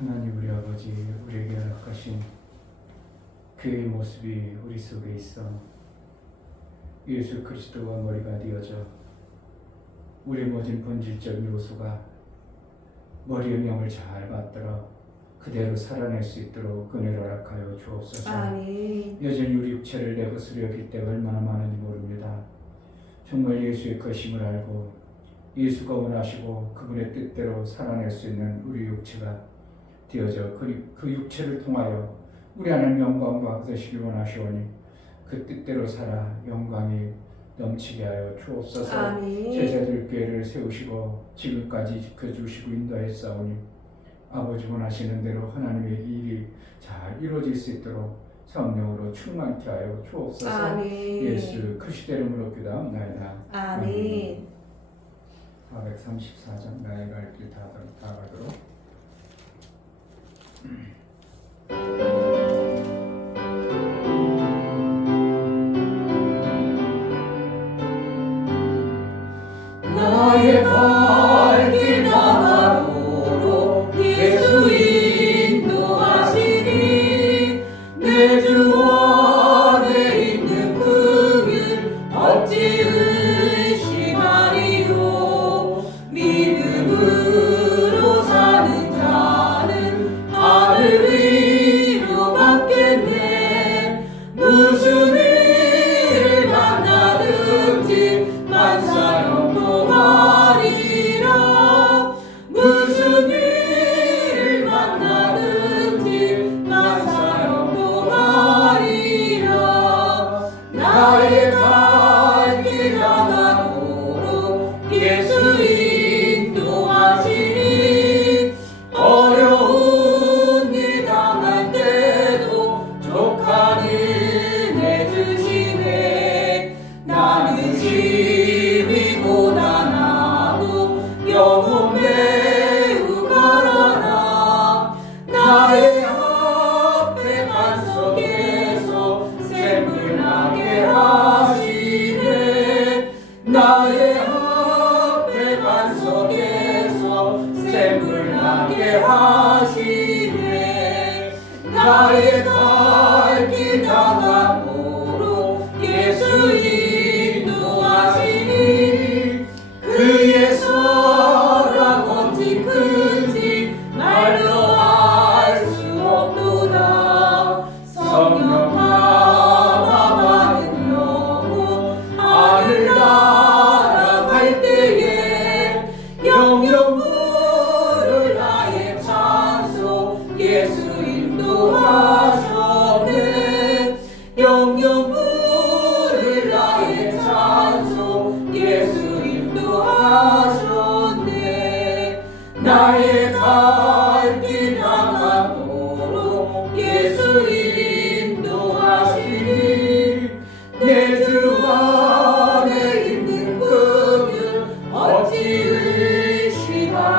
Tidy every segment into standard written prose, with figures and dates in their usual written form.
하나님 우리 아버지, 우리에게 허락하신 그의 모습이 우리 속에 있어 예수 그리스도와 머리가 되어져 우리 모든 본질적 요소가 머리의 명을 잘 받들어 그대로 살아낼 수 있도록 은혜를 허락하여 주옵소서. 아멘. 여전히 우리 육체를 내 것으로 여길 때가 얼마나 많은지 모릅니다. 정말 예수의 것임을 알고 예수가 원하시고 그분의 뜻대로 살아낼 수 있는 우리 육체가 되어져 그 육체를 통하여 우리 하나님 영광 받으시길 원하시오니 그 뜻대로 살아 영광이 넘치게 하여 주옵소서. 아멘. 제자들 교회를 세우시고 지금까지 지켜주시고 인도하였사오니 아버지 원하시는 대로 하나님의 일이 잘 이루어질 수 있도록 성령으로 충만케 하여 주옵소서. 아멘. 예수 그리스도 이름으로 기도합나이다. 아멘. 434장 나의 갈 길 다 가도록. 나의 갈 길 다가도록 예수 인도하시니 내 주 안에 있는 그 길 어찌 의심하리요. 믿음으로 사는 자는 하늘 위로 받겠네. 무슨 일을 만나든지 만사형 동하리라. 무슨 일을 만나든지 만사형 동하리라. 나의 갈 길 하나도록 예수 인도하시니 어려운 일 당할 때도 족한 은혜 주시네. 나는 심히 고단하고 영혼 매우 가라나. 나의 앞에 반석에서 샘을 나게 하시네. 나의 앞에 반석에서 샘을 나게 하시네. 나의 갈 길 다가도록 예수 인도하시니 그의 사랑 어찌 큰지 말로 알 수 없도다. 성령 감화받은 영혼 하늘 날아갈 때에 영영 부를 나의 찬송 예수 인도하셨네. 영영 부를 나의 찬송 예수 인도하셨네. 나의 갈 길 나가도록 예수 인도하시니 내 주 안에 있는 그 길 어찌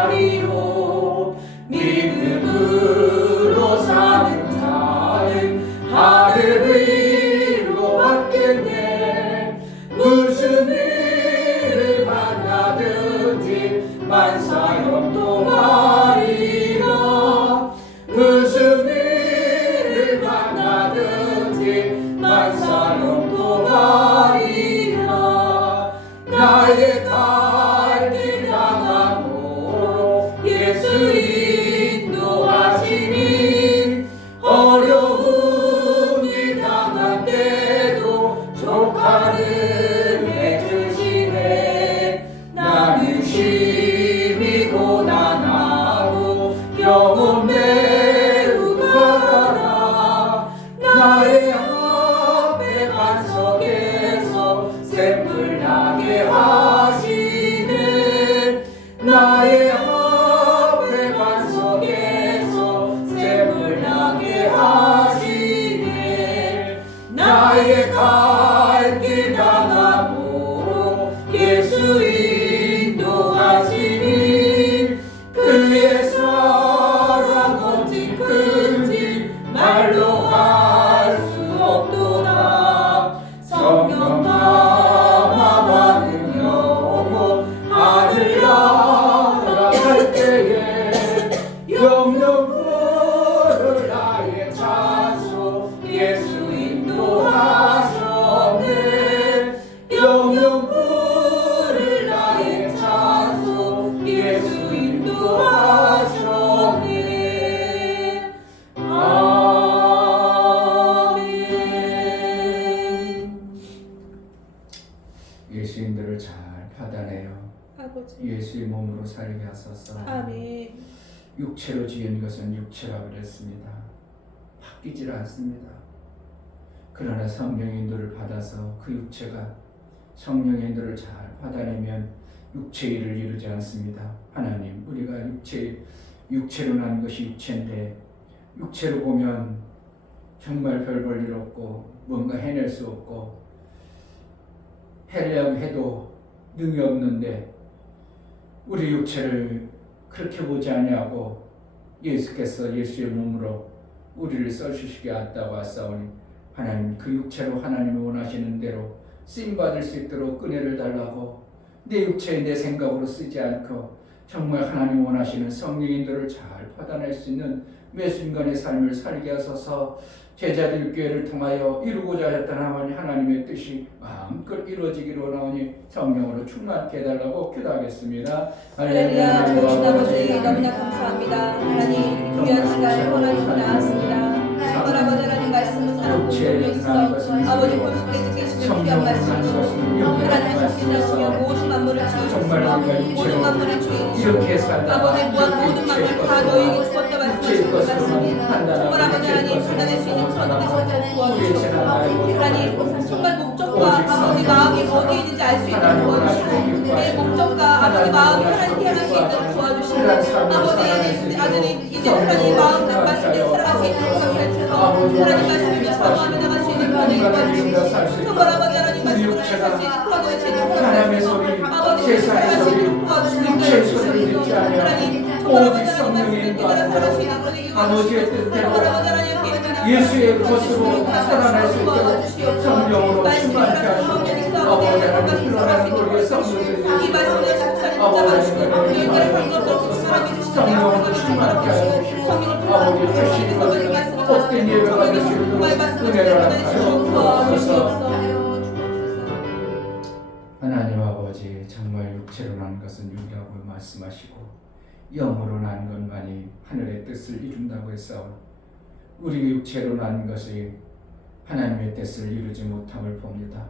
의심하리요. 믿음으로 사는 자는 하늘 위로 받겠네. 무슨 일을 만나든지 만사형 동하리라. 무슨 일을 만나든지 만사형 동하리라. 나의 갈 길 나가도록 예수 인도하시니 어려운 일 당할 때도 족한 은혜 주시네. 나는 심히 고단하고 영혼 매우 가라. 나의 앞에 반석에서 샘물 나게 하시네. 나의 앞에 반석에서 샘물 나게 하시네. 나의 갈 길 나가도록 예수 인도하시니 그의 사랑 어찌 큰지 말로 할 수 없도다. 성령 감화받은 영혼 하늘 날아갈 때에 영영 예수 인도하셨네. 영영 부를 나의 찬송 예수 인도하셨네. 아멘. 예수님들을 잘 받아내요. 아버지. 예수의 몸으로 살게 하소서. 아멘. 육체로 지은 것은 육체라 그랬습니다. 바뀌질 않습니다. 그러나 성령의 인도를 받아서 그 육체가 성령의 인도를 잘 받아내면 육체의 일을 이루지 않습니다. 하나님, 우리가 육체로 난 것이 육체인데 육체로 보면 정말 별 볼 일 없고 뭔가 해낼 수 없고 하려고 해도 능이 없는데 우리 육체를 그렇게 보지 아니하고 예수께서 예수의 몸으로 우리를 써주시게 왔다고 하사오니 하나님, 그 육체로 하나님이 원하시는 대로 쓰임받을 수 있도록 은혜를 달라고 내 육체에 내 생각으로 쓰지 않고 정말 하나님 원하시는 성령의 인도를 잘 받아낼 수 있는 매 순간의 삶을 살게 하소서. 제자들 교회를 통하여 이루고자 했던 하나님의 뜻이 마음껏 이루어지기로 원하오니 성령으로 충만케 해달라고 기도하겠습니다. 할렐루야. 좋으신 아버지 너무나 감사합니다. 하나님 귀한 시간을 허락해 나왔습니다. 아버지 하나님 말씀은 사람 공동에 있어 아버지 본숙에 계시는 귀한 말씀이시오. 하나님의 속죄자시며 모든 만물을 지으셨으며 모든 만물을 주이시오. 아버지 무한 모든 만물 다 너희에게 주었다 말씀하셨습니다. 정말 아버지 하나님 판단할 수 있는 그런 은혜를 도와주시옵소서. 하나님 정말 목적과 아버지 마음이 어디에 있는지 알 수 있도록 도와주시고 내 목적과 아버지 마음이 하나님께 향할 수 있도록 도와주시고 아버지 아들이 이제 하나님 마음 말씀대로 살아갈 수 있도록 하옵소서. 하나님 말씀을 사모하며 나갈 수 있는 그런 일 도와주시고 정말 아버지 하나님 말씀을 살수 있는 그런 을 제도록 사람의 소리, 세상의 소리, 육체의 소리를 듣지 않으며 오직 성령의 인도하심으로 아버지의 뜻대로 예수의 것으로 살아날 수 있도록 성령으로 충만케 하시고 아버지 하나님 흘러가는 우리의 성령들이 되시고 아버지 성령으로 충만케 하시고 아버지 주시는 것을 헛된 예배가 될 수 있도록 은혜를 하여 주옵소서. 하나님 아버지, 정말 육체로 난 것은 육이라고 말씀하시고 영으로 난 것만이 하늘의 뜻을 이룬다고 했사오니 우리 육체로 난 것이 하나님의 뜻을 이루지 못함을 봅니다.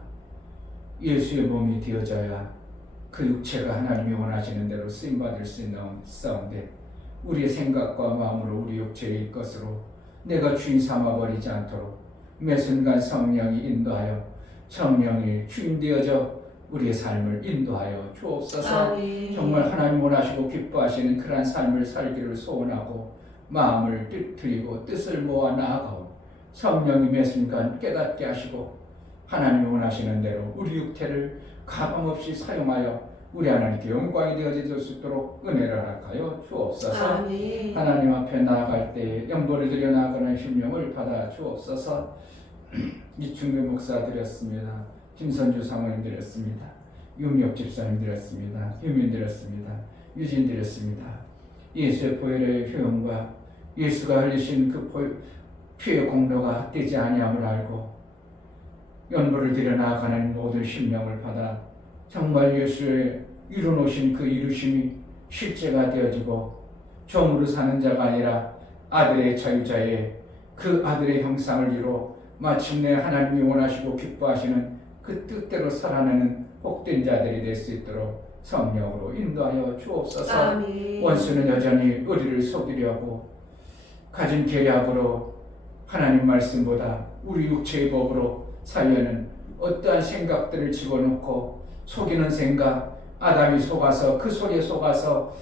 예수의 몸이 되어져야 그 육체가 하나님이 원하시는 대로 쓰임받을 수 있는 싸운데 우리의 생각과 마음으로 우리 육체의 것으로 내가 주인 삼아버리지 않도록 매 순간 성령이 인도하여 성령이 주인 되어져 우리의 삶을 인도하여 주옵소서. 정말 하나님 원하시고 기뻐하시는 그러한 삶을 살기를 소원하고 마음을 뜨뜨리고 뜻을 모아 나아가오 성령이 매 순간 깨닫게 하시고 하나님이 원하시는 대로 우리 육체를 가감없이 사용하여 우리 하나님께 영광이 되어질 수 있도록 은혜를 허락하여 주옵소서. 아멘. 하나님 앞에 나아갈 때 영도를 드려 나아가는 심령을 받아 주옵소서. 이충배 목사 드렸습니다. 김선주 사모님 드렸습니다. 윤미옥 집사님 드렸습니다. 유민 드렸습니다. 유진 드렸습니다. 예수의 보혈의 효용과 예수가 흘리신 그 피의 공로가 헛되지 아니함을 알고 연보를 드려 나아가는 모든 심령을 받아 정말 예수의 이루놓으신 그 이루심이 실제가 되어지고 종으로 사는 자가 아니라 아들의 자유자의 그 아들의 형상을 이루어 마침내 하나님이 원하시고 기뻐하시는 그 뜻대로 살아내는 복된 자들이 될 수 있도록 성령으로 인도하여 주옵소서. 아멘. 원수는 여전히 우리를 속이려고 가진 계략으로 하나님 말씀보다 우리 육체의 법으로 살려는 어떠한 생각들을 집어넣고 속이는 생각, 아담이 속아서 그 속에 속아서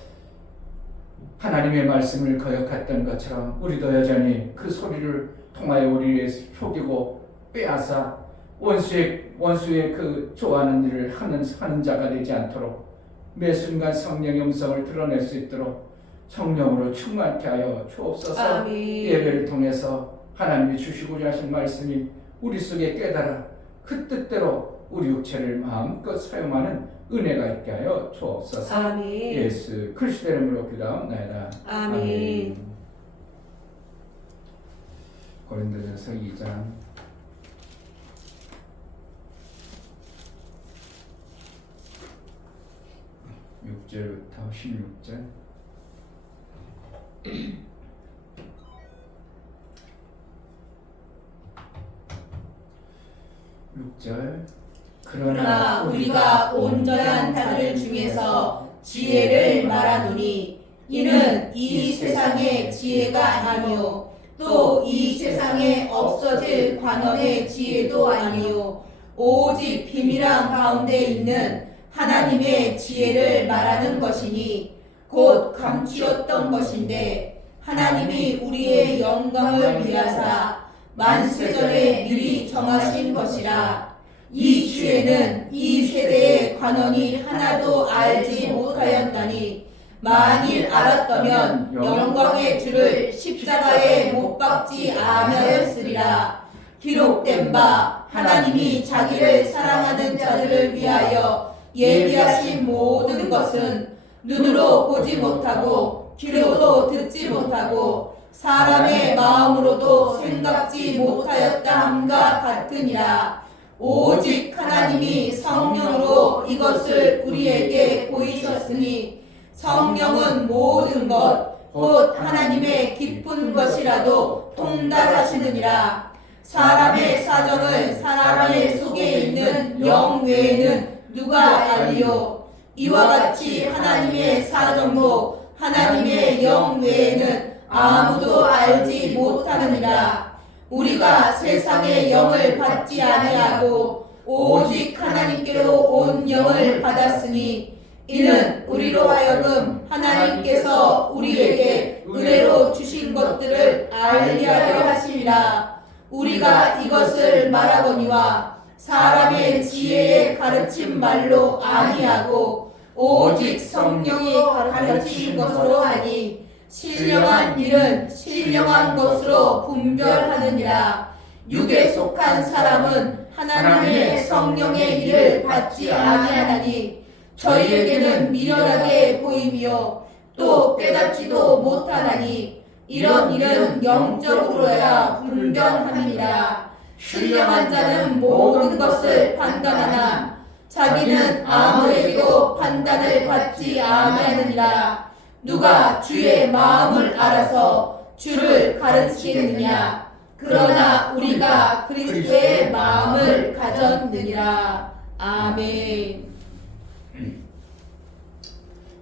하나님의 말씀을 거역했던 것처럼 우리도 여전히 그 소리를 통하여 우리를 속이고 빼앗아 원수의 그 좋아하는 일을 하는 자가 되지 않도록 매 순간 성령의 음성을 드러낼 수 있도록 성령으로 충만케 하여 주옵소서. 아멘. 예배를 통해서 하나님이 주시고자 하신 말씀이 우리 속에 깨달아 그 뜻대로 우리 육체를 마음껏 사용하는 은혜가 있게 하여 주옵소서. 아멘. 예수 그리스도의 이름으로 기도하옵나이다. 아멘. 고린도전서 2장 6절부터 16절. 그러나 우리가 온전한 자들 중에서 지혜를 말하노니 이는 이 세상의 지혜가 아니요 또 이 세상에 없어질 관원의 지혜도 아니요 오직 비밀한 가운데 있는 하나님의 지혜를 말하는 것이니 곧 감추었던 것인데 하나님이 우리의 영광을 위하사 만세전에 미리 정하신 것이라. 이 지혜는 이 세대의 관원이 하나도 알지 못하였다니 만일 알았다면 영광의 주를 십자가에 못 박지 아니하였으리라. 기록된 바 하나님이 자기를 사랑하는 자들을 위하여 예비하신 모든 것은 눈으로 보지 못하고 귀로도 듣지 못하고 사람의 마음으로도 생각지 못하였다 함과 같으니라. 오직 하나님이 성령으로 이것을 우리에게 보이셨으니 성령은 모든 것 곧 하나님의 깊은 것이라도 통달하시느니라. 사람의 사정을 사람의 속에 있는 영 외에는 누가 알리요. 이와 같이 하나님의 사정도 하나님의 영 외에는 아무도 알지 못하느니라. 우리가 세상의 영을 받지 아니하고 오직 하나님께로 온 영을 받았으니 이는 우리로 하여금 하나님께서 우리에게 은혜로 주신 것들을 알리하려 하심이라. 우리가 이것을 말하거니와 사람의 지혜에 가르친 말로 아니하고 오직 성령이 가르치신 것으로 하니 신령한 일은 신령한 것으로 분별하느니라. 육에 속한 사람은 하나님의 성령의 일을 받지 아니하나니 저희에게는 미련하게 보이며 또 깨닫지도 못하나니 이런 일은 영적으로야 분별함이라. 신령한 자는 모든 것을 판단하나 자기는 아무에게도 판단을 받지 아니하느니라. 누가 주의 마음을 알아서 주를 가르치느냐. 그러나 우리가 그리스도의 마음을 가졌느니라. 아멘.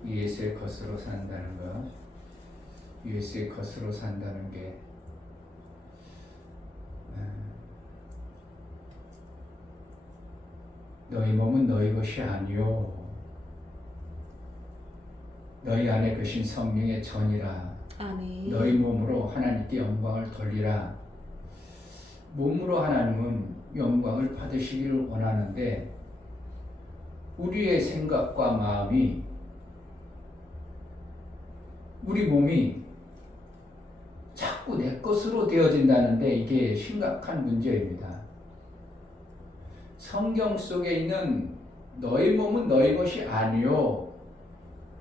예수의 것으로 산다는 것, 예수의 것으로 산다는 게 너희 몸은 너희 것이 아니요 너희 안에 계신 성령의 전이라. 아멘. 너희 몸으로 하나님께 영광을 돌리라. 몸으로 하나님은 영광을 받으시기를 원하는데 우리의 생각과 마음이 우리 몸이 자꾸 내 것으로 되어진다는데 이게 심각한 문제입니다. 성경 속에 있는 너희 몸은 너희 것이 아니요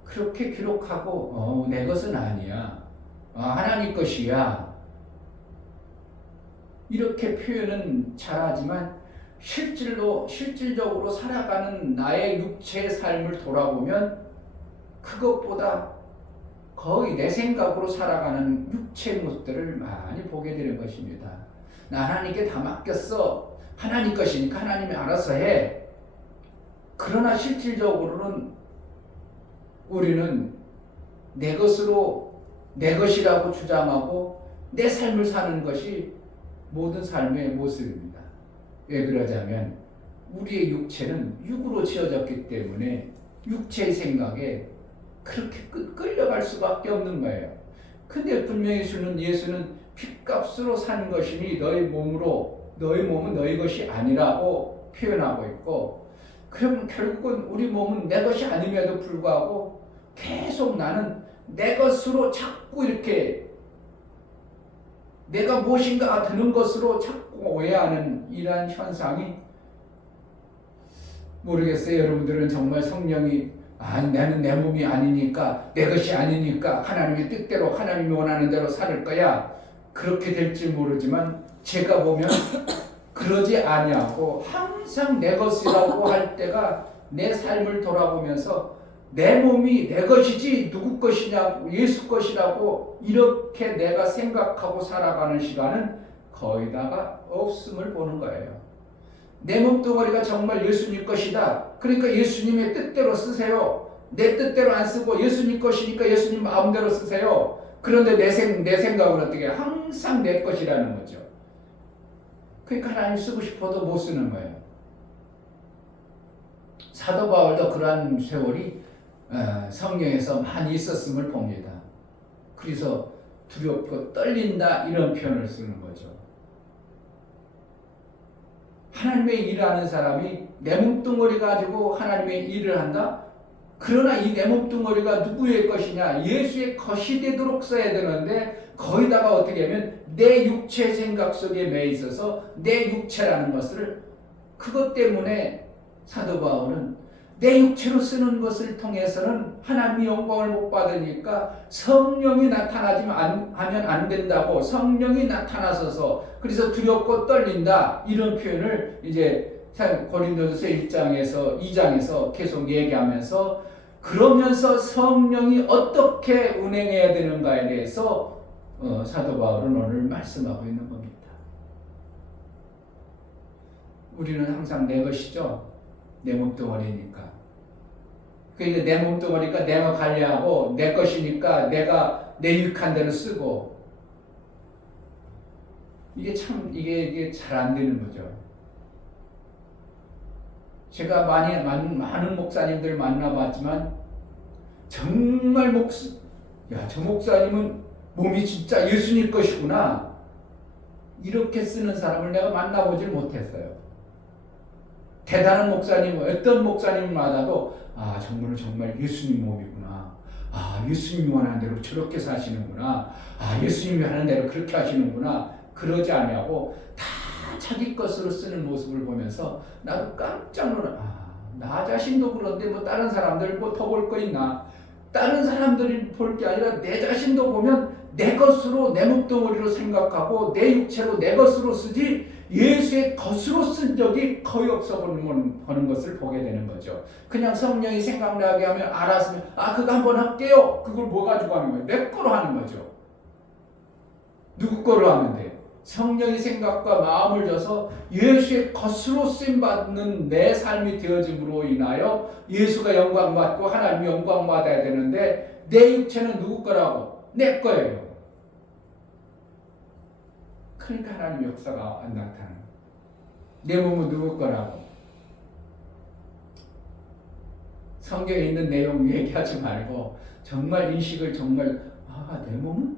그렇게 기록하고 내 것은 아니야. 하나님 것이야. 이렇게 표현은 잘하지만 실질적으로 살아가는 나의 육체의 삶을 돌아보면 그것보다 거의 내 생각으로 살아가는 육체의 모습들을 많이 보게 되는 것입니다. 나 하나님께 다 맡겼어. 하나님 것이니까 하나님이 알아서 해. 그러나 실질적으로는 우리는 내 것으로 내 것이라고 주장하고 내 삶을 사는 것이 모든 삶의 모습입니다. 왜 그러자면 우리의 육체는 육으로 지어졌기 때문에 육체의 생각에 그렇게 끌려갈 수밖에 없는 거예요. 근데 분명히 예수는 핏값으로 산 것이니 너희 몸은 너희 것이 아니라고 표현하고 있고, 그럼 결국은 우리 몸은 내 것이 아님에도 불구하고 계속 나는 내 것으로 자꾸 이렇게 내가 무엇인가 드는 것으로 자꾸 오해하는 이러한 현상이, 모르겠어요. 여러분들은 정말 성령이 나는 내 몸이 아니니까 내 것이 아니니까 하나님의 뜻대로 하나님이 원하는 대로 살 거야. 그렇게 될지 모르지만 제가 보면 그러지 아니하고 항상 내 것이라고 할 때가 내 삶을 돌아보면서 내 몸이 내 것이지 누구 것이냐고 예수 것이라고 이렇게 내가 생각하고 살아가는 시간은 거의다가 없음을 보는 거예요. 내 몸뚱어리가 정말 예수님 것이다. 그러니까 예수님의 뜻대로 쓰세요. 내 뜻대로 안 쓰고 예수님 것이니까 예수님 마음대로 쓰세요. 그런데 내 생각은 어떻게 해요? 항상 내 것이라는 거죠. 그러니까 하나님 쓰고 싶어도 못 쓰는 거예요. 사도 바울도 그러한 세월이 성경에서 많이 있었음을 봅니다. 그래서 두렵고 떨린다 이런 표현을 쓰는 거죠. 하나님의 일을 하는 사람이 내 몸뚱어리 가지고 하나님의 일을 한다? 그러나 이 내 몸뚱어리가 누구의 것이냐? 예수의 것이 되도록 써야 되는데 거기다가 어떻게 하면 내 육체 생각 속에 매 있어서 내 육체라는 것을 그것 때문에 사도 바울은 내 육체로 쓰는 것을 통해서는 하나님의 영광을 못 받으니까 성령이 나타나지만 하면 안 된다고 성령이 나타나서서 그래서 두렵고 떨린다 이런 표현을 이제 고린도전서 2장에서 계속 얘기하면서 그러면서 성령이 어떻게 운행해야 되는가에 대해서 사도 바울은 오늘 말씀하고 있는 겁니다. 우리는 항상 내 것이죠. 내 몸뚱어리니까. 그러니까 내 몸뚱어리니까 내가 관리하고 내 것이니까 내가 내 유익한 대로 쓰고 이게 잘 안 되는 거죠. 제가 많은 목사님들 만나봤지만 정말 저 목사님은 몸이 진짜 예수님 것이구나 이렇게 쓰는 사람을 내가 만나보질 못했어요. 대단한 목사님, 어떤 목사님마다도 저분은 정말 예수님 몸이구나. 예수님이 원하는 대로 저렇게 사시는구나. 예수님이 하는 대로 그렇게 하시는구나. 그러지 않냐고 다 자기 것으로 쓰는 모습을 보면서 나도 깜짝 놀라. 나 자신도 그런데 뭐 다른 사람들 뭐 더 볼 거 있나? 다른 사람들이 볼 게 아니라 내 자신도 보면 내 것으로 내 몸뚱어리로 생각하고 내 육체로 내 것으로 쓰지 예수의 것으로 쓴 적이 거의 없어 보는 것을 보게 되는 거죠. 그냥 성령이 생각나게 하면 알았으면 그거 한번 할게요. 그걸 뭐 가지고 하는 거예요? 내 거로 하는 거죠. 누구 거로 하면 돼요? 성령의 생각과 마음을 줘서 예수의 것으로 쓰임받는 내 삶이 되어짐으로 인하여 예수가 영광받고 하나님이 영광받아야 되는데 내 육체는 누구 거라고? 내 거예요. 그러니까 하나님의 역사가 안 나타나요. 내 몸은 누구 거라고? 성경에 있는 내용 얘기하지 말고 정말 인식을 내 몸은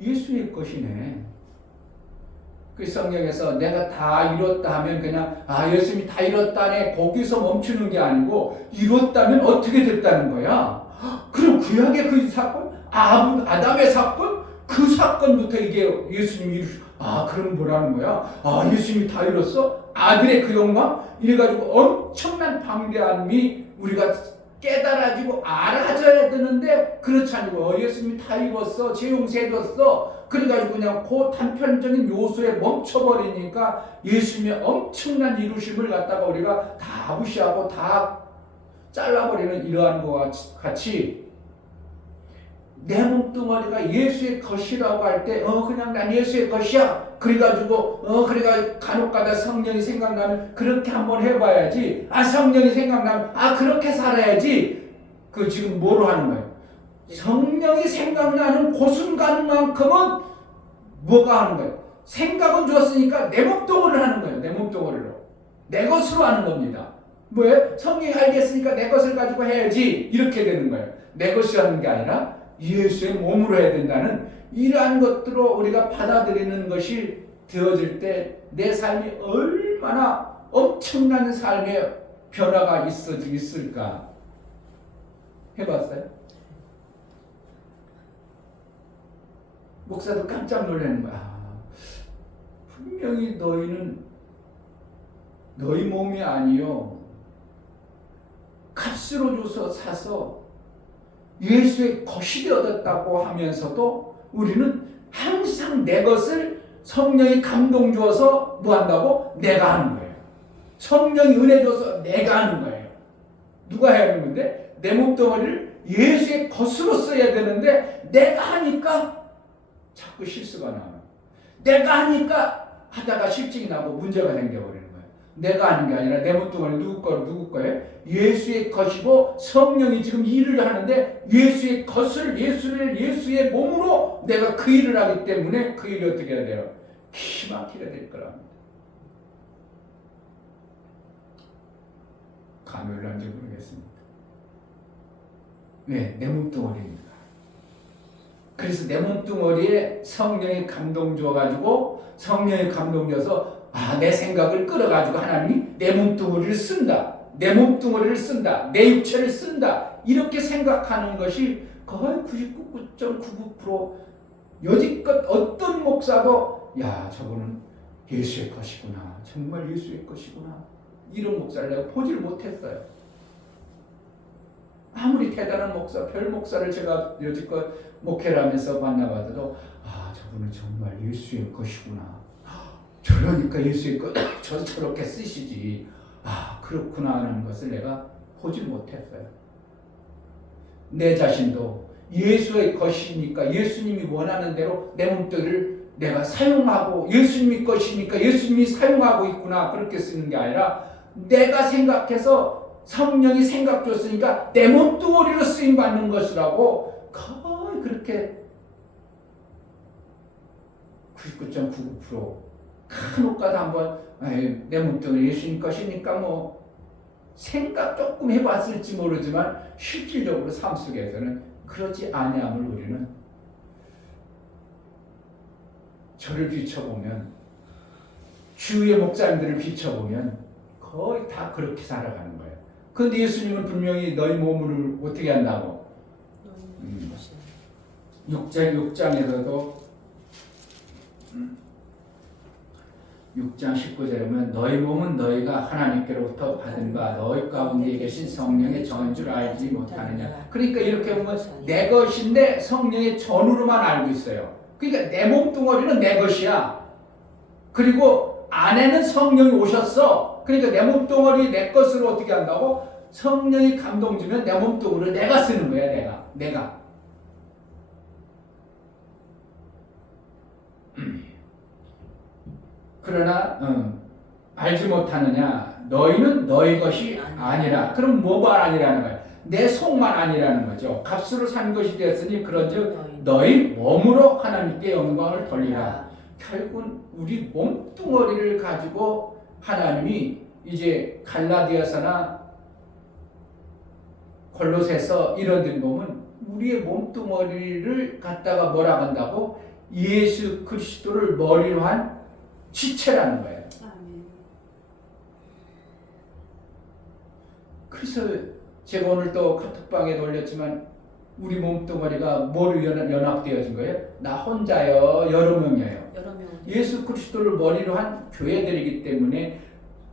예수의 것이네. 그 성경에서 내가 다 이뤘다 하면 그냥 예수님이 다 이뤘다네 거기서 멈추는 게 아니고 이뤘다면 어떻게 됐다는 거야? 그럼 구약의 그 사건? 아담의 사건? 그 사건부터 이게 예수님이 그럼 뭐라는 거야? 예수님이 다 이뤘어? 아들의 그 영광? 이래가지고 엄청난 방대함이 우리가 깨달아지고 알아져야 되는데 그렇지 않고 예수님이 다 이뤘어. 죄 용서해줬어. 그래가지고 그냥 그 단편적인 요소에 멈춰버리니까 예수님의 엄청난 이루심을 갖다가 우리가 다 무시하고 다 잘라버리는 이러한 것과 같이 내 몸뚱어리가 예수의 것이라고 할 때 그냥 난 예수의 것이야. 그래가지고 간혹가다 성령이 생각나면 그렇게 한번 해봐야지. 성령이 생각나면 그렇게 살아야지. 그 지금 뭐로 하는 거예요? 성령이 생각나는 그 순간만큼은 뭐가 하는 거예요? 생각은 좋았으니까 내 몸뚱어리를 하는 거예요. 내 몸뚱어리로 내 것으로 하는 겁니다. 뭐예요? 성령이 알겠으니까 내 것을 가지고 해야지. 이렇게 되는 거예요. 내 것이 하는 게 아니라 예수의 몸으로 해야 된다는 이러한 것들로 우리가 받아들이는 것이 되어질 때 내 삶이 얼마나 엄청난 삶의 변화가 있을까? 해봤어요? 목사도 깜짝 놀라는 거야. 분명히 너희는 너희 몸이 아니요 값으로 줘서 사서 예수의 것이 되었다고 하면서도 우리는 항상 내 것을 성령이 감동 주어서 뭐 한다고? 내가 하는 거예요. 성령이 은혜 줘서 내가 하는 거예요. 누가 해야 하는 건데? 내 몸뚱아리를 예수의 것으로 써야 되는데 내가 하니까 자꾸 실수가 나와요. 내가 하니까 하다가 실증이 나고 문제가 생겨버리는 거예요. 내가 하는 게 아니라 내 몸뚱아리 누구 거예요? 예수의 것이고 성령이 지금 일을 하는데 예수의 것을 예수의 몸으로 내가 그 일을 하기 때문에 그 일이 어떻게 해야 돼요? 기막히게 될 거랍니다. 감을 난지 모르겠습니다. 네, 내 몸뚱아리입니다. 그래서 내 몸뚱아리에 성령이 감동 줘가지고 성령이 감동 줘서 내 생각을 끌어가지고 하나님이 내 몸뚱아리를 쓴다. 내 몸뚱아리를 쓴다. 내 육체를 쓴다. 이렇게 생각하는 것이 거의 99.99% 여지껏 어떤 목사도 저거는 예수의 것이구나. 정말 예수의 것이구나. 이런 목사를 내가 보질 못했어요. 아무리 대단한 목사, 별 목사를 제가 여지껏 목회를 하면서 만나봐도 저분은 정말 예수의 것이구나. 저러니까 예수의 것 저렇게 쓰시지. 그렇구나 하는 것을 내가 보지 못했어요. 내 자신도 예수의 것이니까 예수님이 원하는 대로 내 몸뚱이를 내가 사용하고 예수님이 것이니까 예수님이 사용하고 있구나 그렇게 쓰는 게 아니라 내가 생각해서 성령이 생각 줬으니까 내 몸뚱아리로 쓰임받는 것이라고 거의 그렇게 99.99% 간혹 가다 한번 내 몸뚱아리 예수님 것이니까 뭐 생각 조금 해봤을지 모르지만 실질적으로 삶 속에서는 그러지 아니함을 우리는 저를 비춰보면 주위의 목사님들을 비춰보면 거의 다 그렇게 살아가는 거예요. 그런데 예수님은 분명히 너희 몸을 어떻게 한다고 6장에서도 6장 19절에 보면 너희 몸은 너희가 하나님께로부터 받은 바 너희 가운데 계신 성령의 전인 줄 알지 못하느냐. 그러니까 이렇게 보면 내 것인데 성령의 전으로만 알고 있어요. 그러니까 내 몸뚱아리는 내 것이야. 그리고 안에는 성령이 오셨어. 그러니까 내 몸뚱아리 내 것으로 어떻게 한다고? 성령이 감동 주면 내 몸뚱아리를 내가 쓰는 거야. 내가. 그러나 알지 못하느냐 너희는 너희 것이 아니라. 그럼 뭐만 아니라는 거야? 내 속만 아니라는 거죠. 값으로 산 것이 되었으니 그런즉 너희 몸으로 하나님께 영광을 돌리라. 결국은 우리 몸뚱아리를 가지고 하나님이 이제 갈라디아서나 골로새서 이런 데 보면 우리의 몸뚱아리를 갖다가 뭐라 한다고? 예수 그리스도를 머리로 한 지체라는 거예요. 그래서 제가 오늘 또 카톡방에 올렸지만 우리 몸뚱아리가 뭐로 연합되어진 거예요? 나 혼자요, 여러 명이에요. 예수 그리스도를 머리로 한 교회들이기 때문에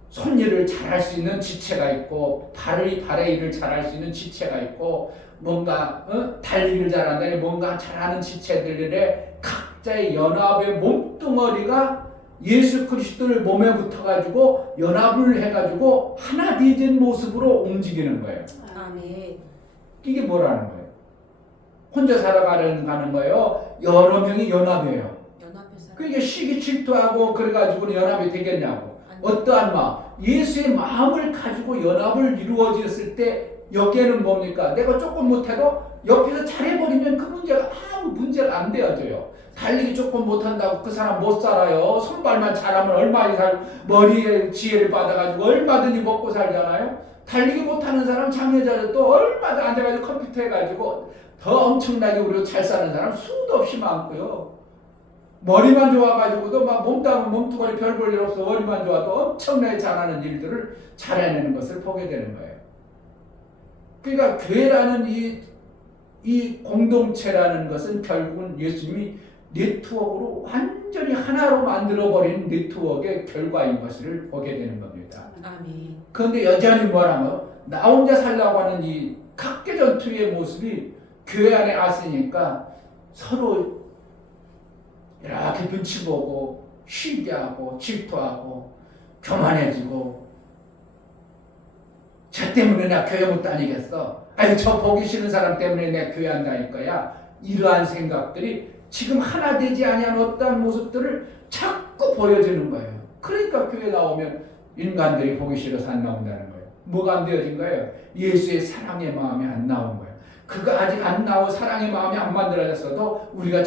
손일을 잘할 수 있는 지체가 있고 발의 일을 잘할 수 있는 지체가 있고 뭔가 달리기를 잘한다니 뭔가 잘하는 지체들의 각자의 연합의 몸뚱아리가 예수 그리스도를 몸에 붙어가지고 연합을 해가지고 하나 되어진 모습으로 움직이는 거예요. 아멘. 이게 뭐라는 거예요? 혼자 살아가는 거예요? 여러 명이 연합해요. 그러니까 시기 질투하고 그래가지고 연합이 되겠냐고. 어떠한 마음? 예수의 마음을 가지고 연합을 이루어졌을 때 여기에는 뭡니까? 내가 조금 못해도 옆에서 잘해버리면 그 문제가 아무 문제가 안 되어져요. 달리기 조금 못한다고 그 사람 못 살아요. 손발만 잘하면 얼마나 머리에 지혜를 받아가지고 얼마든지 먹고 살잖아요. 달리기 못하는 사람 장애자들 또 얼마나 앉아가지고 컴퓨터 해가지고 더 엄청나게 우리가 잘 사는 사람 수도 없이 많고요. 머리만 좋아가지고도 막 몸뚱아리 별 볼 일 없어. 머리만 좋아도 엄청나게 잘하는 일들을 잘해내는 것을 보게 되는 거예요. 그러니까 교회라는 이 공동체라는 것은 결국은 예수님이 네트워크로 완전히 하나로 만들어버린 네트워크의 결과인 것을 보게 되는 겁니다. 아멘. 그런데 여전히 뭐라면 나 혼자 살려고 하는 이 각계 전투의 모습이 교회 안에 왔으니까 서로 이렇게 눈치 보고 쉬게 하고 질투하고 교만해지고 저 때문에 나 교회 못 다니겠어. 아니 저 보기 싫은 사람 때문에 내 교회 안 다닐 거야. 이러한 생각들이 지금 하나 되지 아니한 어떠한 모습들을 자꾸 보여주는 거예요. 그러니까 교회 나오면 인간들이 보기 싫어서 안 나온다는 거예요. 뭐가 안 되어진 거예요? 예수의 사랑의 마음이 안 나온 거예요. 그거 아직 안 나온 사랑의 마음이 안 만들어졌어도 우리가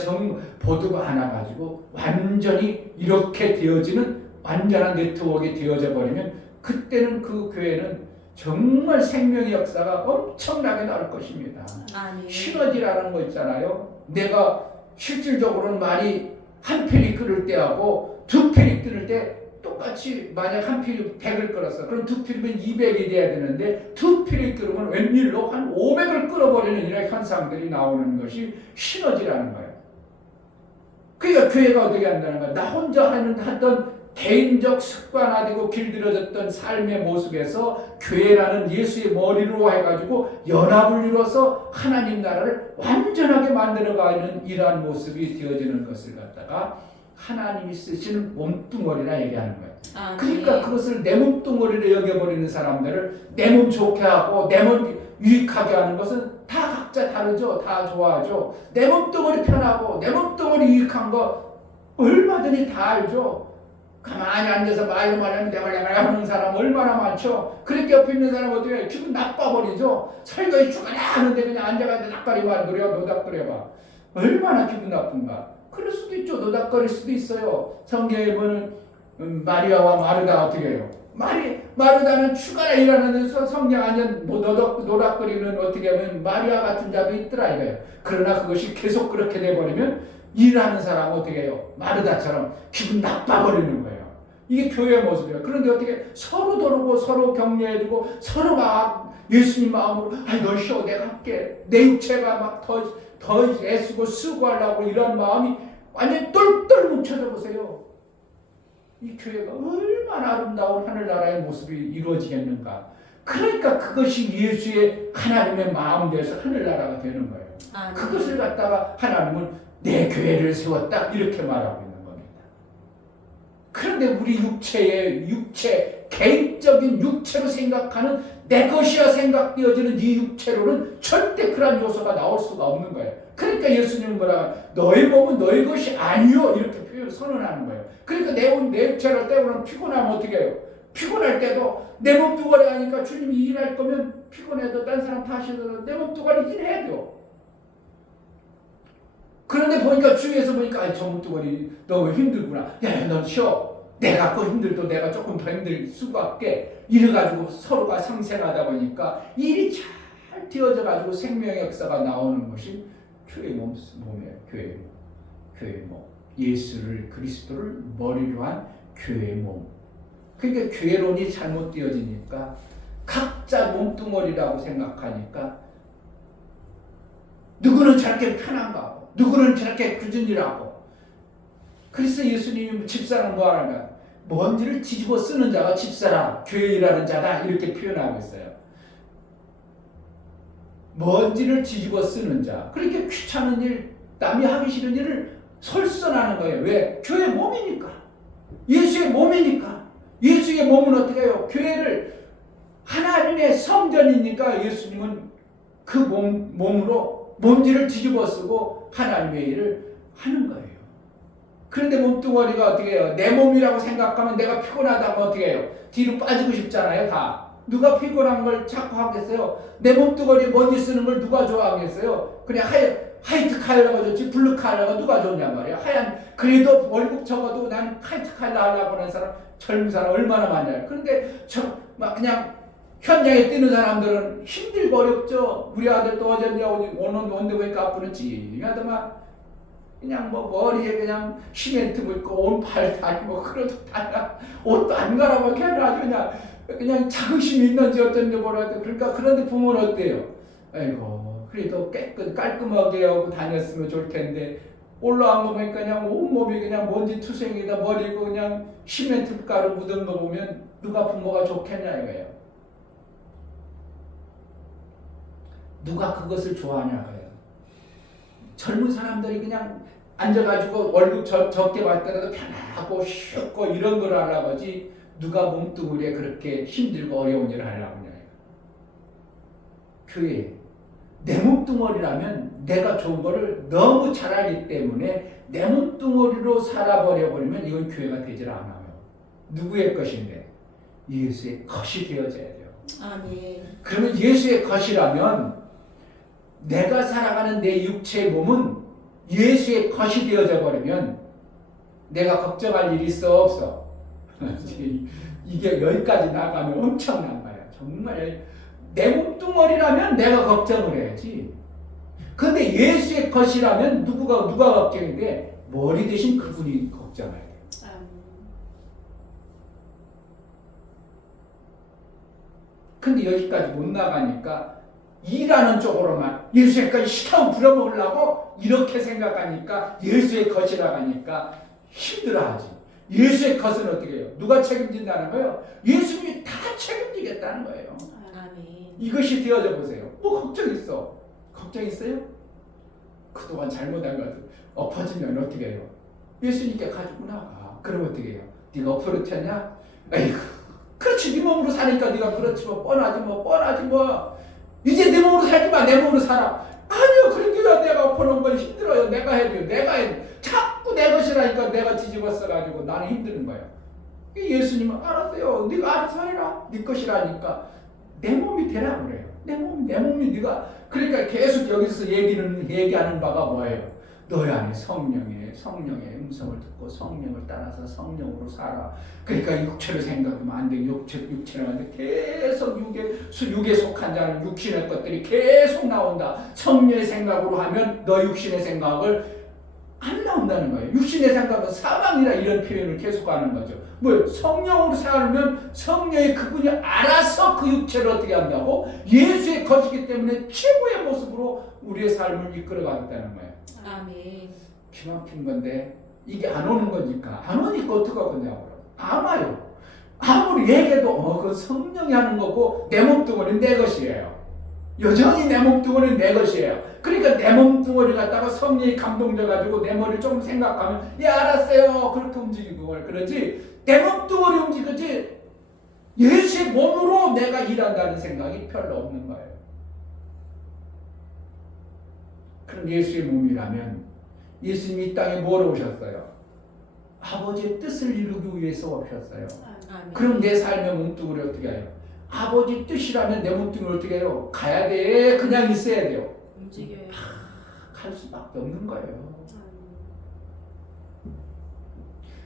보도가 하나 가지고 완전히 이렇게 되어지는 완전한 네트워크가 되어져 버리면 그때는 그 교회는 정말 생명의 역사가 엄청나게 나올 것입니다. 아멘. 시너지라는 거 있잖아요. 내가 실질적으로는 말이 한 필이 끓을 때하고 두 필이 끓을 때 똑같이 만약 한 필이 100을 끓었어. 그럼 두 필이면 200이 돼야 되는데 두 필이 끓으면 웬일로 한 500을 끓어버리는 이런 현상들이 나오는 것이 시너지라는 거예요. 그러니까 교회가 어떻게 한다는 거야. 나 혼자 하던 개인적 습관화되고 길들여졌던 삶의 모습에서 교회라는 예수의 머리로 해가지고 연합을 이뤄서 하나님 나라를 완전하게 만들어가는 이러한 모습이 되어지는 것을 갖다가 하나님이 쓰시는 몸뚱어리라 얘기하는 거예요. 그러니까 그것을 내 몸뚱어리로 여겨버리는 사람들을 내 몸 좋게 하고 내 몸 유익하게 하는 것은 다 각자 다르죠. 다 좋아하죠. 내 몸뚱어리 편하고 내 몸뚱어리 유익한 거 얼마든지 다 알죠. 가만히 앉아서 말로만 하면 내가 하는 사람 얼마나 많죠. 그렇게 옆에 있는 사람 어떻게 해? 기분 나빠버리죠. 설거지 죽어라 하는데 그냥 앉아가지고 낯가리만 노닥거려봐. 얼마나 기분 나쁜가. 그럴 수도 있죠. 노닥거릴 수도 있어요. 성경에 보면 마리아와 마르다 어떻게 해요? 마르다는 죽어라 일하는 데서 성경 완전 노닥거리는 어떻게 하면 마리아 같은 자도 있더라 이거예요. 그러나 그것이 계속 그렇게 돼버리면 일하는 사람은 어떻게 해요? 마르다처럼 기분 나빠버리는 거예요. 이게 교회의 모습이에요. 그런데 어떻게 서로 도르고 서로 격려해주고 서로 막 예수님 마음으로 너 쉬어 내가 할게. 내 육체가 막 더 애쓰고 수고하려고 이런 마음이 완전히 똘똘 뭉쳐져 보세요. 이 교회가 얼마나 아름다운 하늘나라의 모습이 이루어지겠는가. 그러니까 그것이 예수의 하나님의 마음 되어서 하늘나라가 되는 거예요. 그것을 갖다가 하나님은 내 교회를 세웠다 이렇게 말하고 있는 겁니다. 그런데 우리 개인적인 육체로 생각하는 내 것이야 생각되어지는 이 육체로는 절대 그런 요소가 나올 수가 없는 거예요. 그러니까 예수님은 뭐라 너의 몸은 너의 것이 아니요 이렇게 선언하는 거예요. 그러니까 내 육체를 때우면 피곤하면 어떻게 해요? 피곤할 때도 내 몸 두가리 하니까 주님이 일할 거면 피곤해도 딴 사람 탓이라도 내 몸 두가리 일해야죠. 그런데 보니까 주위에서 보니까 저 몸뚱아리 너 왜 힘들구나. 야, 넌 쉬어. 내가 또 힘들도 내가 조금 더 힘들 수밖에. 이래가지고 서로가 상생하다 보니까 일이 잘 되어져가지고 생명의 역사가 나오는 것이 교회 몸이에요. 교회 몸. 예수를 그리스도를 머리로 한 교회의 몸. 그러니까 교회론이 잘못되어지니까 각자 몸뚱어리라고 생각하니까 누구는 저렇게 편한가 하고 누구는 저렇게 굳은 일하고. 그래서 예수님이 집사는 뭐 하는가? 먼지를 뒤집어 쓰는 자가 집사라 교회 일하는 자다 이렇게 표현하고 있어요. 먼지를 뒤집어 쓰는 자. 그렇게 귀찮은 일, 남이 하기 싫은 일을 설선하는 거예요. 왜? 교회 몸이니까. 예수의 몸이니까. 예수의 몸은 어떻게 해요? 교회를 하나님의 성전이니까 예수님은 그 몸으로 먼지를 뒤집어 쓰고 하나님의 일을 하는 거예요. 그런데 몸뚱어리가 어떻게 해요? 내 몸이라고 생각하면 내가 피곤하다면 어떻게 해요? 뒤로 빠지고 싶잖아요. 다. 누가 피곤한 걸 자꾸 하겠어요? 내 몸뚱어리에 먼지 쓰는 걸 누가 좋아하겠어요? 그냥 화이트 칼라가 좋지 블루 칼라가 누가 좋냐 말이야. 하얀 그래도 월급 적어도 난 화이트 칼라 하려고 하는 사람 젊은 사람 얼마나 많아요. 그런데 막 그냥 현장에 뛰는 사람들은 힘들고 어렵죠. 우리 아들도 어제 오는 원더웨이 카프는 찡하더만 그냥 뭐 머리에 그냥 시멘트 묻고 온 팔 다니고 그래도 다냐 옷도 안 갈아입고 걔는 아주 그냥 자긍심이 있는지 어쩐지 모르겠다. 그러니까 그런데 부모는 어때요? 아이고 그래도 깔끔하게 하고 다녔으면 좋을 텐데 올라온 거 보니까 그냥 온몸이 그냥 먼지 투성이다 머리고 그냥 시멘트 가루 묻은 거 보면 누가 부모가 좋겠냐 이거예요. 누가 그것을 좋아하냐고요. 젊은 사람들이 그냥 앉아가지고 월급 적게 받더라도 편하고 쉽고 이런 걸 하려고 하지 누가 몸뚱이에 그렇게 힘들고 어려운 일을 하려고 하냐. 교회 내 몸뚱어리라면 내가 좋은 거를 너무 잘 알기 때문에 내 몸뚱어리로 살아버려 버리면 이건 교회가 되질 않아요. 누구의 것인데? 예수의 것이 되어져야 돼요. 아멘. 그러면 예수의 것이라면 내가 살아가는 내 육체의 몸은 예수의 것이 되어져 버리면 내가 걱정할 일이 있어 없어? 이게 여기까지 나가면 엄청난 거야. 정말 내 몸뚱어리라면 내가 걱정을 해야지. 그런데 예수의 것이라면 누가 걱정이 돼? 머리 대신 그분이 걱정해야 돼. 근데 여기까지 못 나가니까 일하는 쪽으로만 예수의 것이 시켜 부려먹으려고 이렇게 생각하니까 예수의 것이라고 하니까 힘들어하지. 예수의 것은 어떻게 해요? 누가 책임진다는 거예요? 예수님이 다 책임지겠다는 거예요. 아멘. 이것이 되어져 보세요. 뭐 걱정 있어? 걱정 있어요? 그동안 잘못한 것 엎어지면 어떻게 해요? 예수님께 가지고 나가. 그럼 어떻게 해요? 네가 엎어졌냐? 아이고 그렇지 네 몸으로 사니까 네가 그렇지 뭐 뻔하지 뭐 이제 내 몸으로 살지 마. 내 몸으로 살아. 아니요 그러니까 내가 엎어놓은 건 힘들어요. 내가 해야 돼요. 내가 해야 돼요. 자꾸 내 것이라니까 내가 뒤집어 써가지고 나는 힘드는 거예요. 예수님은 알았어요. 네가 알아서 해라. 네 것이라니까 내 몸이 되라 그래요. 내 몸이 네가 그러니까 계속 여기서 얘기하는 바가 뭐예요? 너희 안에 성령의 음성을 듣고 성령을 따라서 성령으로 살아. 그러니까 육체를 생각하면 안 돼. 육체는 안 돼. 계속 육에 속한 자는 육신의 것들이 계속 나온다. 성령의 생각으로 하면 너 육신의 생각을 안 나온다는 거예요. 육신의 생각은 사망이라 이런 표현을 계속하는 거죠. 뭐 성령으로 살면 성령의 그분이 알아서 그 육체를 어떻게 한다고? 예수의 것이기 때문에 최고의 모습으로 우리의 삶을 이끌어가겠다는 거예요. 아멘. 기막힌 건데 이게 안 오는 거니까 안 오니까 어떡하겠냐고요. 안 와요. 아무리 얘기해도 그 성령이 하는 거고 내 몸뚱어리는 내 것이에요. 여전히 내 몸뚱어리는 내 것이에요. 그러니까 내 몸뚱어리 갖다가 성령이 감동져가지고 내 머리를 조금 생각하면 알았어요. 그렇게 움직이고 그러지 내 몸뚱어리 움직이지 예수의 몸으로 내가 일한다는 생각이 별로 없는 거예요. 그럼 예수의 몸이라면 예수님이 이 땅에 뭐로 오셨어요? 아버지의 뜻을 이루기 위해서 오셨어요. 아멘. 그럼 내 삶의 몸뚱어리 어떻게 해요? 아버지 뜻이라면 내 몸뚱어리 어떻게 해요? 가야 돼? 그냥 있어야 돼요? 움직여요. 갈 수밖에 없는 거예요.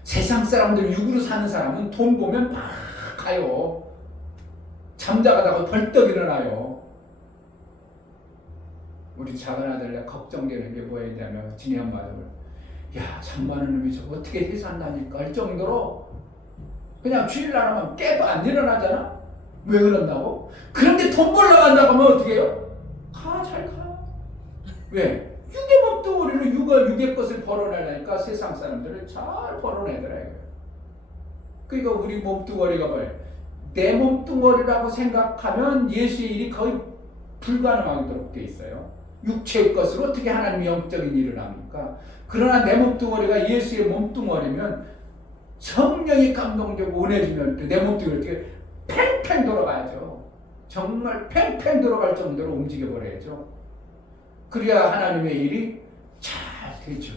세상 사람들 육으로 사는 사람은 돈 보면 막 가요. 잠자가다가 벌떡 일어나요. 우리 작은 아들 걱정되는 게 뭐였냐면 지네 엄마들 참 많은 놈이 저거 어떻게 해 산다니까 할 정도로 그냥 주일날 하면 깨도 안 일어나잖아. 왜 그런다고? 그런데 돈 벌러 간다고 하면 어떻게 해요? 잘 가. 왜? 육의 몸뚱어리로 육의 것을 벌어내려니까 세상 사람들을 잘 벌어내더라고요. 그러니까 우리 몸뚱어리가 뭐예요? 내 몸뚱어리라고 생각하면 예수의 일이 거의 불가능하도록 돼 있어요. 육체의 것으로 어떻게 하나님의 영적인 일을 합니까? 그러나 내 몸뚱어리가 예수의 몸뚱어리면 성령이 감동되고 원해지면 내 몸뚱어리 어떻게 팽팽 돌아가야죠. 정말 팽팽 돌아갈 정도로 움직여버려야죠. 그래야 하나님의 일이 잘 되죠.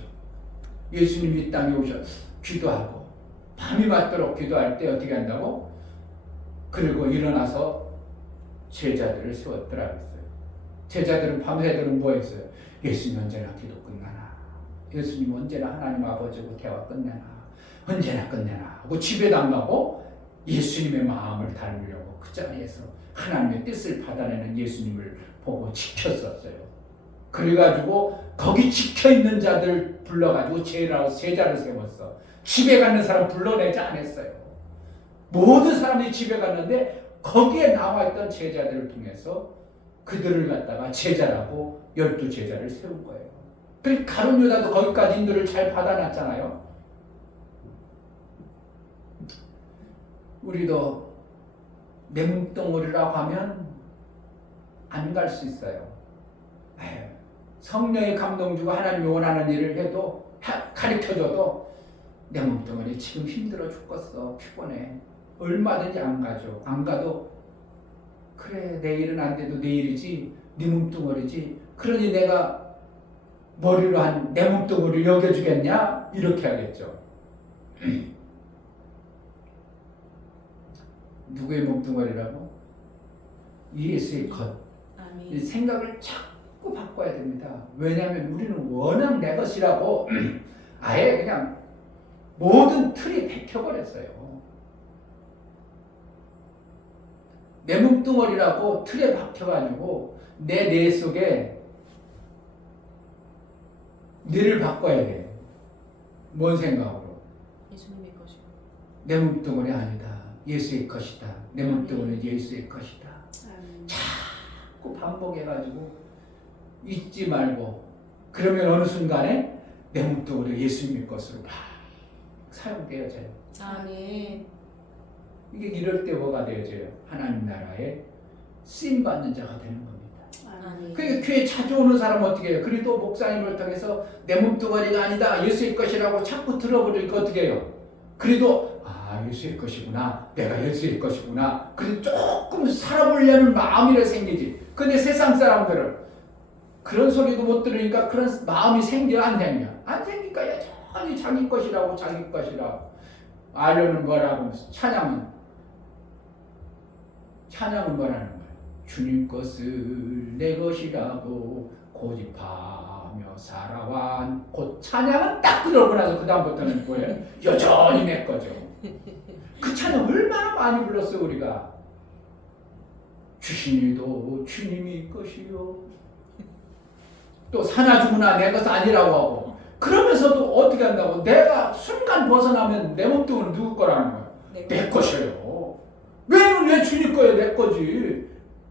예수님이 이 땅에 오셔서 기도하고 밤이 맞도록 기도할 때 어떻게 한다고? 그리고 일어나서 제자들을 세웠더라 했어요. 제자들은 밤새도록 뭐 했어요? 예수님 언제나 기도 끝나나? 예수님 언제나 하나님 아버지하고 대화 끝내나? 언제나 끝내나? 하고 집에 안 가고 예수님의 마음을 닮으려고 그 자리에서 하나님의 뜻을 받아내는 예수님을 보고 지켰었어요. 그래가지고 거기 지켜있는 자들 불러가지고 제자를 세웠어. 집에 가는 사람 불러내지 않았어요. 모든 사람들이 집에 갔는데 거기에 나와있던 제자들을 통해서 그들을 갖다가 제자라고 12제자를 세운 거예요. 그 가룟 유다도 거기까지 인도를 잘 받아놨잖아요. 우리도 내 몸뚱어리라고 하면 안 갈 수 있어요. 성령의 감동 주고 하나님이 원하는 일을 해도 가르쳐줘도 내 몸뚱아리 지금 힘들어 죽겠어, 피곤해, 얼마든지 안 가죠. 안 가도 그래, 내일은 안 돼도 내일이지, 네 몸뚱아리지, 그러니 내가 머리로 한 내 몸뚱아리를 여겨주겠냐, 이렇게 하겠죠. 누구의 몸뚱아리라고? 예수의 것. 이 생각을 자꾸 바꿔야 됩니다. 왜냐하면 우리는 워낙 내 것이라고 아예 그냥 모든 틀이 박혀버렸어요. 내 몸뚱아리라고 틀에 박혀가지고 내 뇌 속에 뇌를 바꿔야 돼. 뭔 생각으로? 예수님의 것이고 내 몸뚱아리 아니다, 예수의 것이다. 내 몸뚱아리는 예수의 것이다. 자꾸 반복해가지고 잊지 말고, 그러면 어느 순간에 내 몸뚱아리가 예수님의 것으로 막 사용되어져요. 아멘. 이게 이럴 때 뭐가 되어져요? 하나님 나라에 쓰임받는 자가 되는 겁니다. 아멘. 그러니까 교회 자주 오는 사람은 어떻게 해요? 그래도 목사님을 통해서 내 몸뚱아리가 아니다, 예수의 것이라고 자꾸 들어버리니까 어떻게 해요? 그래도 예수의 것이구나, 내가 예수의 것이구나, 그래도 조금 살아보려는 마음이라 생기지. 근데 세상 사람들은 그런 소리도 못 들으니까 그런 마음이 생겨, 안 생겨? 안 생기니까 여전히 자기 것이라고 알려는 뭐라고. 찬양은 뭐라는 거예요? 주님 것을 내 것이라고 고집하며 살아왔. 곧 찬양은 딱 그러고 나서 그 다음부터는 뭐예요? 여전히 내 거죠. 그 찬양 얼마나 많이 불렀어요 우리가. 주신 이도 주님이 것이요, 또 사나 죽으나 내 것 아니라고 하고, 그러면서도 어떻게 한다고? 내가 순간 벗어나면 내 몸뚱은 누구 거라는 거야? 내 것이에요. 왜 주님 거예요? 내 거지.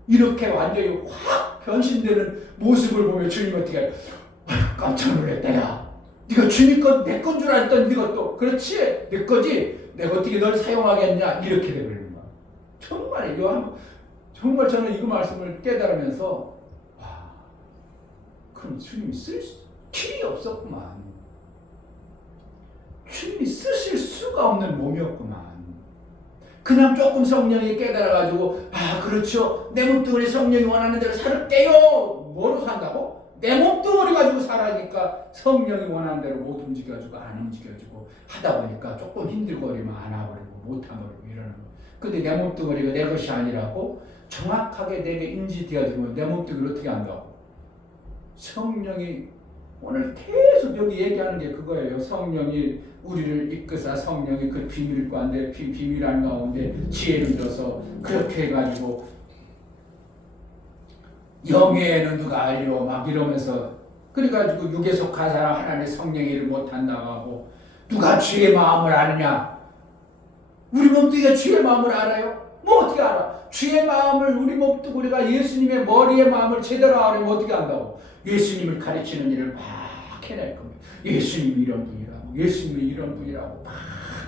이렇게 완전히 확 변신되는 모습을 보면 주님 어떻게 해요? 깜짝 놀랐다, 야. 네가 주님 것, 내 건 줄 알았더니 네가 또 그렇지, 내 거지, 내가 어떻게 널 사용하겠냐, 이렇게 되버리는 거야. 정말 저는 이 말씀을 깨달으면서 그럼 주님이 쓸 길이 없었구만. 주님이 쓰실 수가 없는 몸이었구만. 그냥 조금 성령이 깨달아가지고 그렇죠, 내 몸뚱아리 성령이 원하는 대로 살을게요. 뭐로 산다고? 내 몸뚱아리 가지고 살아니까 성령이 원하는 대로 못 움직여주고 안 움직여주고 하다 보니까 조금 힘들거리면 안 와버리고 못 와버리고 이러는 거. 근데 내 몸뚱아리가 내 것이 아니라고 정확하게 내게 인지되어지면 내 몸뚱아리를 어떻게 한다고? 성령이 오늘 계속 여기 얘기하는 게 그거예요. 성령이 우리를 이끄사, 성령이 그 비밀 가운데 비밀한 가운데 지혜를 줘서 그렇게 해가지고 영예에는 누가 알려 막 이러면서, 그래가지고 육에 속한 사람 하나님의 성령의 일을 못한다고 하고, 누가 주의 마음을 아느냐? 우리 몸뚱이가 주의 마음을 알아요? 뭐 어떻게 알아? 주의 마음을 우리 몸뚱이가 예수님의 머리의 마음을 제대로 알으면 어떻게 한다고? 예수님을 가르치는 일을 막 해낼 겁니다. 예수님이 이런 분이라고, 예수님이 이런 분이라고 막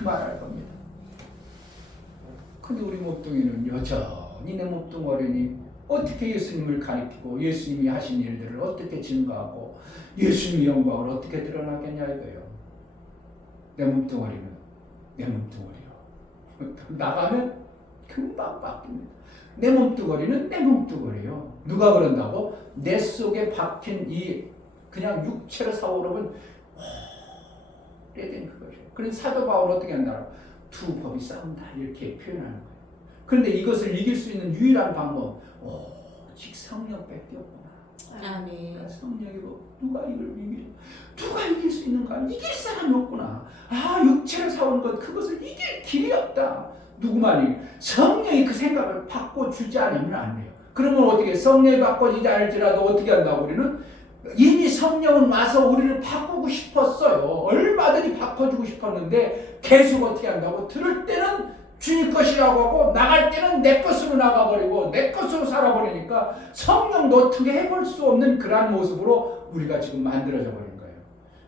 말할 겁니다. 근데 우리 몸뚱이는 여전히 내 몸뚱아리니 어떻게 예수님을 가르치고 예수님이 하신 일들을 어떻게 증거하고 예수님의 영광을 어떻게 드러나겠냐 이거예요. 내 몸뚱아리는 내 몸뚱아리요. 나가면 금방 바뀝니다. 내 몸뚱아리는 내 몸뚱아리요. 누가 그런다고? 내 속에 박힌 이 그냥 육체를 사오려면 오래된 그거죠. 그래서 사도 바울은 어떻게 한다? 두 법이 싸운다 이렇게 표현하는 거예요. 그런데 이것을 이길 수 있는 유일한 방법, 오직 성령밖에 없구나. 아멘. 성령이고 누가 이길 수 있는가? 이길 사람이 없구나. 육체를 사오는 것, 그것을 이길 길이 없다. 누구만이? 성령이 그 생각을 바꿔주지 않으면 안 돼요. 그러면 어떻게? 성령이 바꿔지지 않을지라도 어떻게 한다고? 우리는 이미 성령은 와서 우리를 바꾸고 싶었어요. 얼마든지 바꿔주고 싶었는데 계속 어떻게 한다고? 들을 때는 주님 것이라고 하고 나갈 때는 내 것으로 나가버리고 내 것으로 살아버리니까 성령도 어떻게 해볼 수 없는 그러한 모습으로 우리가 지금 만들어져 버린 거예요.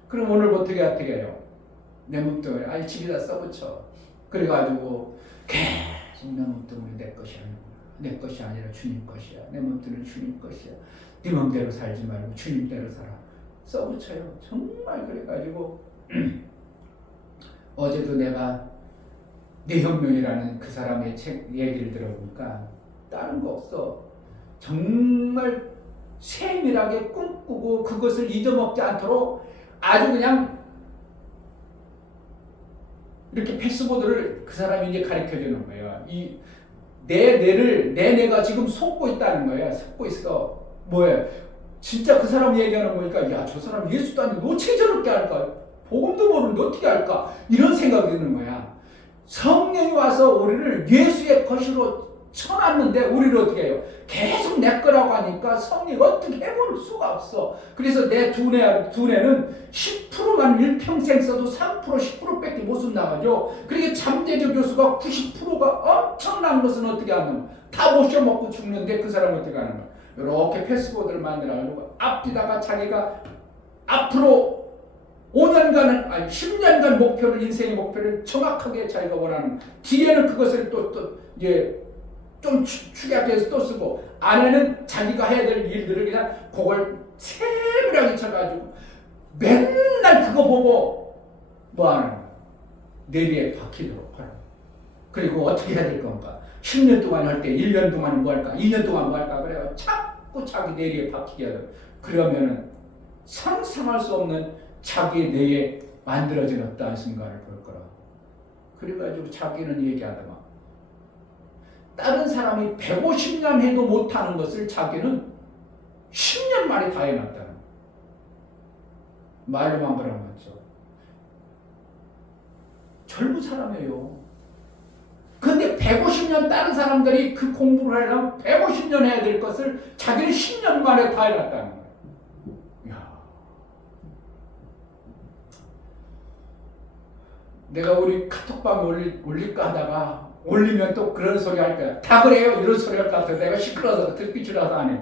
그럼 오늘 어떻게 해요? 내 몸뚱아리 집에다 써붙여. 그래가지고 계속 내 몸뚱아리 내 것이 아니구나. 내 것이 아니라 주님 것이야. 내 몸뚱아리는 주님 것이야. 네 맘대로 살지 말고 주님대로 살아. 써붙여요. 정말 그래가지고 어제도 내가 내혁명이라는 그 사람의 책 얘기를 들어보니까 다른 거 없어. 정말 세밀하게 꿈꾸고 그것을 잊어먹지 않도록 아주 그냥 이렇게 패스보드를 그 사람이 이제 가르쳐 주는 거예요. 내 뇌가 지금 속고 있다는 거예요. 속고 있어. 뭐예요? 진짜 그 사람 얘기하는 거니까 야, 저 사람 예수도 아니고 어떻게 저렇게 할까? 복음도 모르는데 어떻게 할까? 이런 생각이 드는 거야. 성령이 와서 우리를 예수의 것으로 쳐놨는데 우리를 어떻게 해요? 계속 내 거라고 하니까 성령이 어떻게 해볼 수가 없어. 그래서 내 두뇌는 10%만 일평생 써도 3% 10%밖에 못 쓴다가죠. 그러니까 잠재적 요소가 90%가 엄청난 것은 어떻게 하는 거야? 다 모셔먹고 죽는데 그 사람은 어떻게 하는 거야? 이렇게 패스보드를 만들어가지고 앞뒤다가 자기가 앞으로 5년간 아니 10년간 목표를 인생의 목표를 정확하게 자기가 원하는 뒤에는 그것을 또 이제 좀 축약해서 또 쓰고 안에는 자기가 해야 될 일들을 그냥 그걸 세밀하게 쳐가지고 맨날 그거 보고 뭐 하는 거야? 내비에 박히도록 하라. 그리고 어떻게 해야 될 건가? 10년 동안 할 때 1년 동안 뭐 할까? 2년 동안 뭐 할까? 그래요. 자꾸 자기 뇌리에 박히게 하도록. 그러면은 상상할 수 없는 자기의 뇌에 만들어진 어떠한 순간을 볼 거라. 그래가지고 자기는 얘기하더만 다른 사람이 150년 해도 못하는 것을 자기는 10년 만에 다 해놨다는 말로만 그런 거죠. 젊은 사람이에요. 근데 150년 다른 사람들이 그 공부를 하려면 150년 해야 될 것을 자기는 10년 만에 다 해놨다는 거예요. 이야. 내가 우리 카톡방에 올릴까 하다가 올리면 또 그런 소리 할 거야. 다 그래요. 이런 소리 할 것 같아. 내가 시끄러워서 듣기 싫어서 안 해.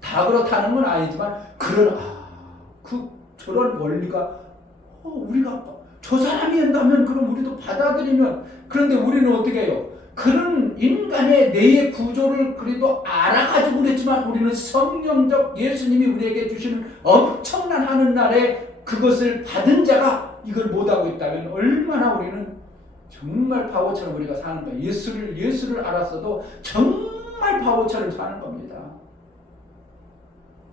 다 그렇다는 건 아니지만 저런 원리가 우리가 저 사람이 한다면 그럼 우리도 받아들이면 그런데 우리는 어떻게 해요? 그런 인간의 뇌의 구조를 그래도 알아가지고 그랬지만 우리는 성령적 예수님이 우리에게 주시는 엄청난 하늘나라에 그것을 받은 자가 이걸 못하고 있다면 얼마나 우리는 정말 바보처럼 우리가 사는 거예요. 예수를 알았어도 정말 바보처럼 사는 겁니다.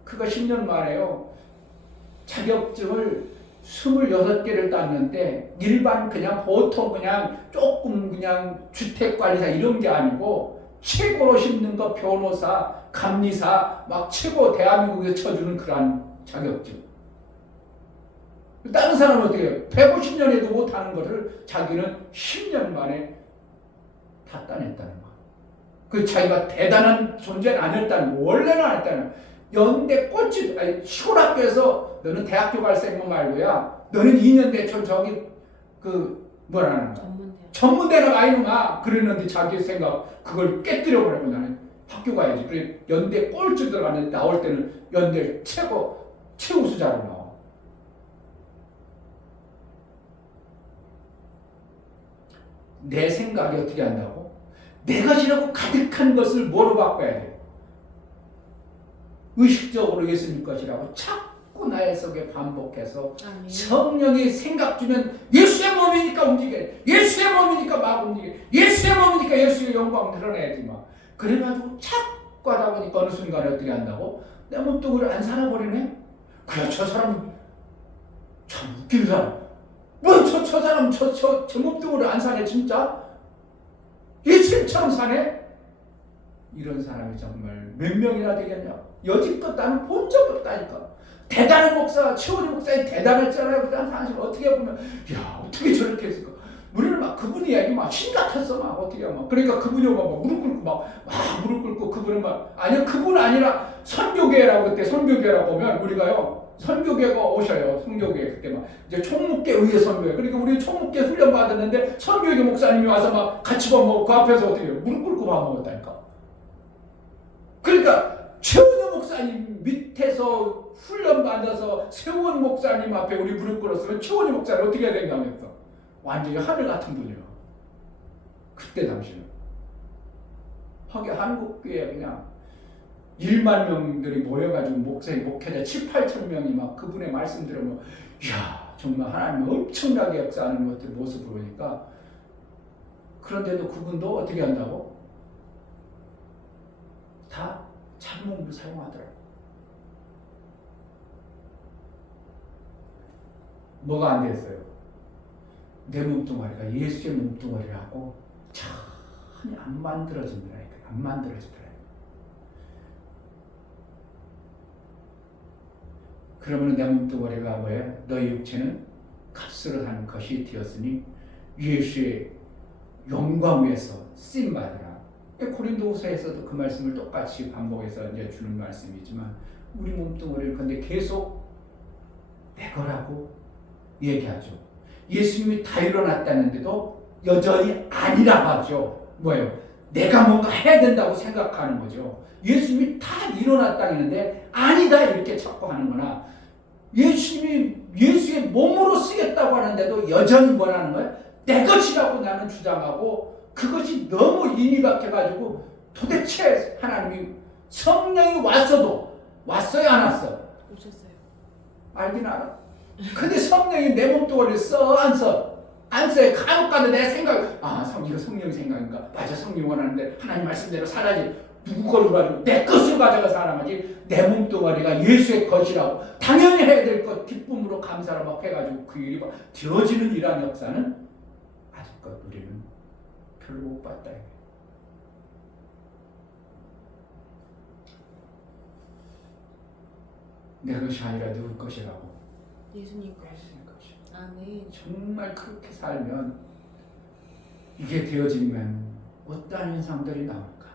그가 10년 만에요. 자격증을 26개를 땄는데 일반 그냥 보통 그냥 조금 그냥 주택관리사 이런 게 아니고 최고로 힘든 거 변호사, 감리사 막 최고 대한민국에서 쳐주는 그런 자격증. 다른 사람은 어떻게 해요? 150년에도 못하는 것을 자기는 10년 만에 다 따냈다는 거야. 그 자기가 대단한 존재는 아니었다는 거. 원래는 아니었다는 거. 연대 꼴찌, 시골학교에서 너는 대학교 갈 생각 말고야. 너는 2년 대초 뭐라는 거야. 전문대나 가 이놈아. 그랬는데 자기 생각 그걸 깨뜨려버리고 나는 학교 가야지. 그래 연대 꼴찌 들어갔는데 나올 때는 연대 최우수자로 나와. 내 생각이 어떻게 한다고? 내 것이라고 가득한 것을 뭐로 바꿔야 돼? 의식적으로 예수님 것이라고 자꾸 나의 속에 반복해서 아멘. 성령이 생각 주면 예수의 몸이니까 움직여. 예수의 몸이니까 막 움직여. 예수의 몸이니까 예수의 영광 드러내야지 막. 그래가지고 자꾸 하다 보니까 어느 순간에 어떻게 한다고? 내 몸뚱이를 안 살아버리네? 그래 저 사람 참 웃긴 사람. 저 사람 저 몸뚱이를 안 사네 진짜? 예수님처럼 사네? 이런 사람이 정말 몇 명이나 되겠냐? 여지껏 나는 본 적이 없다니까. 대단한 목사, 최원희 목사님 대단했잖아요. 사실 어떻게 보면 야 어떻게 저렇게 했을까? 우리는 막 그분이 얘기 막 신 같았어 막 어떻게 막 그러니까 그분이 막 무릎 꿇고 막 무릎 꿇고 그분은 막 아니요 그분 아니라 선교계라고 그때 선교계라고 보면 우리가요. 선교계가 오셔요. 선교계 그때 막 이제 총무계 의회 선교회. 그러니까 우리 총무계 훈련 받았는데 선교계 목사님이 와서 막 같이 밥 먹고 그 앞에서 어떻게 해요? 무릎 꿇고 밥 먹었다니까. 그러니까 최원희 목사님 밑에서 훈련 받아서 세원 목사님 앞에 우리 무릎 꿇었으면 최원희 목사님 어떻게 해야 되냐면서 완전히 하늘 같은 분이에요. 그때 당시는. 하게 한국교회 그냥 1만 명들이 모여가지고 목회자 7, 8천 명이 막 그분의 말씀 들으면 이야 정말 하나님이 엄청나게 역사하는 것들 모습을 보니까 그런데도 그분도 어떻게 한다고? 다 찬몽을 사용하더라고. 뭐가 안 됐어요? 내 몸뚱아리가 예수의 몸뚱아리라고 전혀 안 만들어진다니까. 안 만들어지더라고요. 그러면 내 몸뚱아리가 뭐예요? 너희 육체는 값으로 하는 것이 되었으니 예수의 영광 위에서 쓰임받으라. 고린도후서에서도 그 말씀을 똑같이 반복해서 이제 주는 말씀이지만 우리 몸뚱아리를 근데 계속 내 거라고 얘기하죠. 예수님이 다 일어났다는데도 여전히 아니라고 하죠. 뭐예요? 내가 뭔가 해야 된다고 생각하는 거죠. 예수님이 다 일어났다는데 아니다 이렇게 자꾸 하는구나. 예수님이 예수의 몸으로 쓰였다고 하는데도 여전히 뭐라는 거예요? 내 것이라고 나는 주장하고 그것이 너무 인이 박혀가지고 도대체 하나님이 성령이 왔어요 안 왔어? 오셨어요. 알긴 알아. 근데 성령이 내 몸뚱아리를 써 안 써? 안 써요. 간혹 가다 내 생각 이거 성령 생각인가? 맞아 성령 원하는데 하나님 말씀대로 살아야지. 누구 걸로 가지고 내 것을 가져가 살아야지. 내 몸뚱아리가 예수의 것이라고 당연히 해야 될 것 기쁨으로 감사를 막 해가지고 그 일이 되어지는 이러한 역사는 아직껏 우리는 별로 못 봤다. 내 것이 아니라 누구 것이라고? 예수님 것. 아멘. 정말 그렇게 살면 이게 되어지면 어떠한 현상들이 나올까?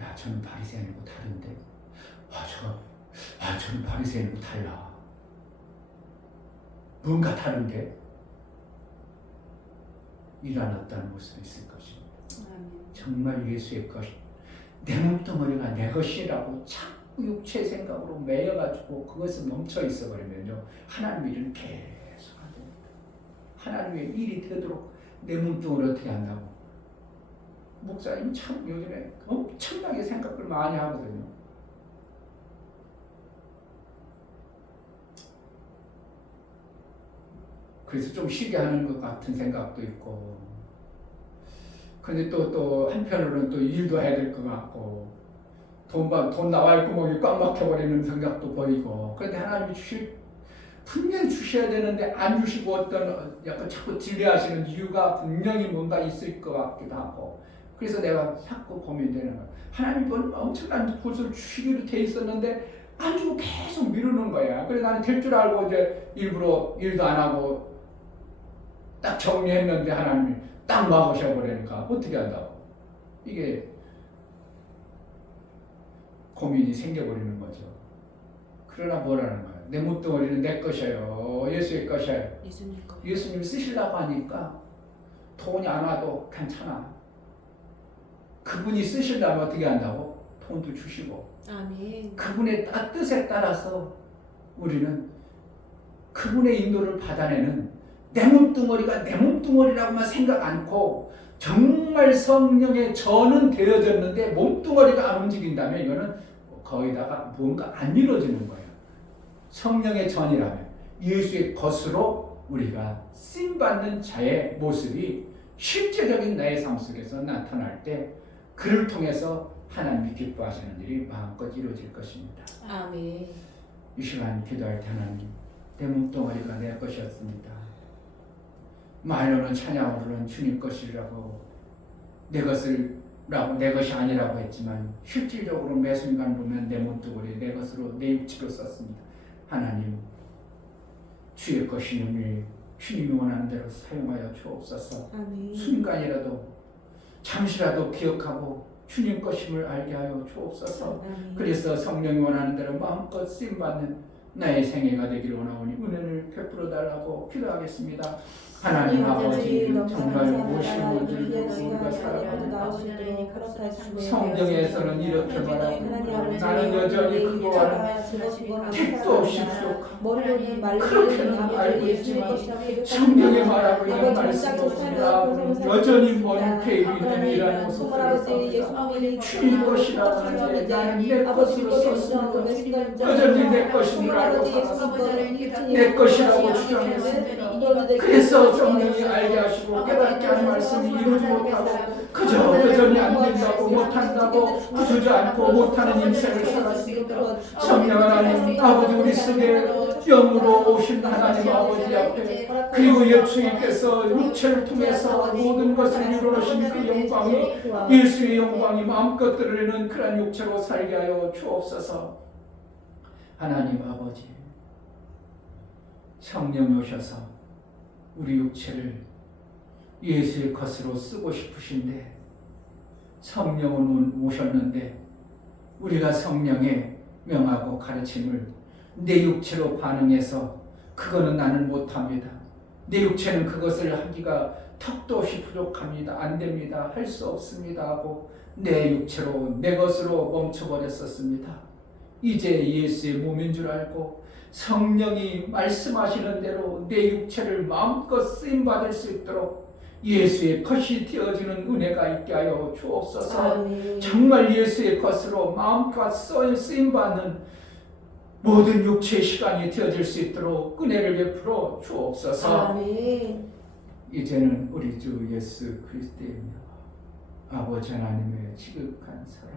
야, 저는 바리새인이고 다른데. 저는 바리새인이고 달라. 뭔가 다른데 일어났다는 모습이 있을 것입니다. 아멘. 정말 예수의 것, 내 몸뚱아리가 내 것이라고 자꾸 육체의 생각으로 매여가지고 그것을 멈춰 있어 버리면요 하나님의 일을 계속 안 됩니다. 하나님의 일이 되도록 내 몸뚱아리 어떻게 한다고? 목사님 참 요즘에 엄청나게 생각을 많이 하거든요. 그래서 좀 쉬게 하는 것 같은 생각도 있고, 근데 또 한편으로는 또 일도 해야 될 것 같고, 돈 나갈 구멍이 꽉 막혀버리는 생각도 보이고, 그런데 하나님이 분명히 주셔야 되는데 안 주시고 어떤 약간 자꾸 딜레이하시는 이유가 분명히 뭔가 있을 것 같기도 하고, 그래서 내가 자꾸 고민되는 거야. 하나님은 엄청난 곳을 주시기로 돼 있었는데 안 주고 계속 미루는 거야. 그래서 나는 될 줄 알고 이제 일부러 일도 안 하고 딱 정리했는데 하나님이 딱 막으셔버리니까 어떻게 한다고? 이게 고민이 생겨버리는 거죠. 그러나 뭐라는 거예요? 내 몸뚱아리는 내 것이에요. 예수의 것이에요. 예수님 쓰시려고 하니까 돈이 안 와도 괜찮아. 그분이 쓰시려면 어떻게 한다고? 돈도 주시고. 아멘. 그분의 뜻에 따라서 우리는 그분의 인도를 받아내는 내 몸뚱아리가 내 몸뚱아리라고만 생각 않고 정말 성령의 전은 되어졌는데 몸뚱아리가 안 움직인다면 이거는 거기다가 뭔가 안 이루어지는 거예요. 성령의 전이라면 예수의 것으로 우리가 쓰임받는 자의 모습이 실제적인 나의 삶 속에서 나타날 때 그를 통해서 하나님이 기뻐하시는 일이 마음껏 이루어질 것입니다. 아멘. 이 시간 기도할 때 하나님, 내 몸뚱아리가 내 것이었습니다. 말로는 찬양으로는 주님 것이라고 내 것이라고 내 것이 아니라고 했지만 실질적으로 매 순간 보면 내 몸뚱아리 내 것으로 내 육체로 썼습니다. 하나님, 주의 것이니 주님이 원하는 대로 사용하여 주옵소서. 아멘. 순간이라도 잠시라도 기억하고 주님 것임을 알게 하여 주옵소서. 아멘. 그래서 성령이 원하는 대로 마음껏 쓰임받는 나의 생애가 되기를 원하오니 은혜를 베풀어 달라고 기도하겠습니다. 하나님 아버지 정말 무엇이 뭔지 우리가 살아가고 성경에서는 이렇게 말하고 나는 여전히 그거와는 택도 없이 부족하고 그렇게는 알고 있지만 성경에 말하고 있는 말씀은 여전히 먼 페이를 있는 이라는 모습을 주님 것이라고 하는데 나는 내 것으로 썼습니다. 여전히 내 것인 줄 알고 살았습니다. 내 것이라고 주장했습니다. 그래서 성령이 알게 하시고 깨닫게 한 말씀이 이루지 못하고 그저 여전히 안 된다고 못한다고 부수지 않고 못하는 인생을 살았습니다. 성령 하나님 아버지 우리 속에 영으로 오신 하나님 아버지 앞에 그리고 예수님께서 육체를 통해서 모든 것을 이루어신 그 영광이 예수의 영광이 마음껏 드러내는 그런 육체로 살게 하여 주옵소서. 하나님 아버지 성령이 오셔서 우리 육체를 예수의 것으로 쓰고 싶으신데 성령은 오셨는데 우리가 성령의 명하고 가르침을 내 육체로 반응해서 그거는 나는 못합니다. 내 육체는 그것을 하기가 턱도 없이 부족합니다. 안 됩니다. 할 수 없습니다 하고 내 육체로 내 것으로 멈춰버렸었습니다. 이제 예수의 몸인 줄 알고 성령이 말씀하시는 대로 내 육체를 마음껏 쓰임받을 수 있도록 예수의 것이 되어지는 은혜가 있게 하여 주옵소서. 정말 예수의 것으로 마음껏 쓰임받는 모든 육체의 시간이 되어질 수 있도록 은혜를 베풀어 주옵소서. 이제는 우리 주 예수 그리스도의 아버지 하나님의 지극한 사랑,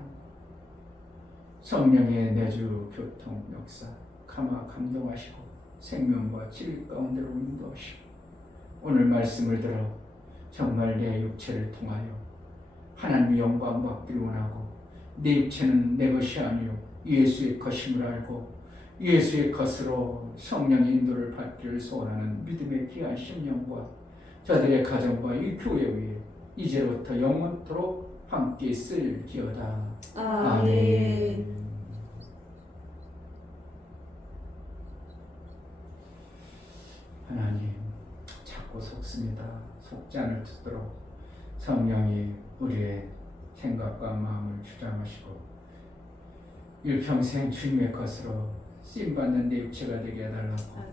성령의 내주 교통 역사 감동하시고 생명과 진리 가운데로 인도하시고 오늘 말씀을 들어 정말 내 육체를 통하여 하나님의 영광 받기를 원하고 내 육체는 내 것이 아니요 예수의 것임을 알고 예수의 것으로 성령의 인도를 받기를 소원하는 믿음의 귀한 심령과 저들의 가정과 이 교회 위에 이제부터 영원토록 함께 있을지어다. 아멘. 하나님 자꾸 속습니다. 속지 않을 도록 성령이 우리의 생각과 마음을 주장하시고 일평생 주님의 것으로 쓰임받는 내 육체가 되게 해달라고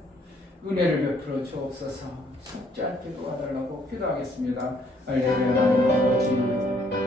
은혜를 베풀어 주옵소서. 속지 않게 도와달라고 기도하겠습니다. 할렐루야. 아버지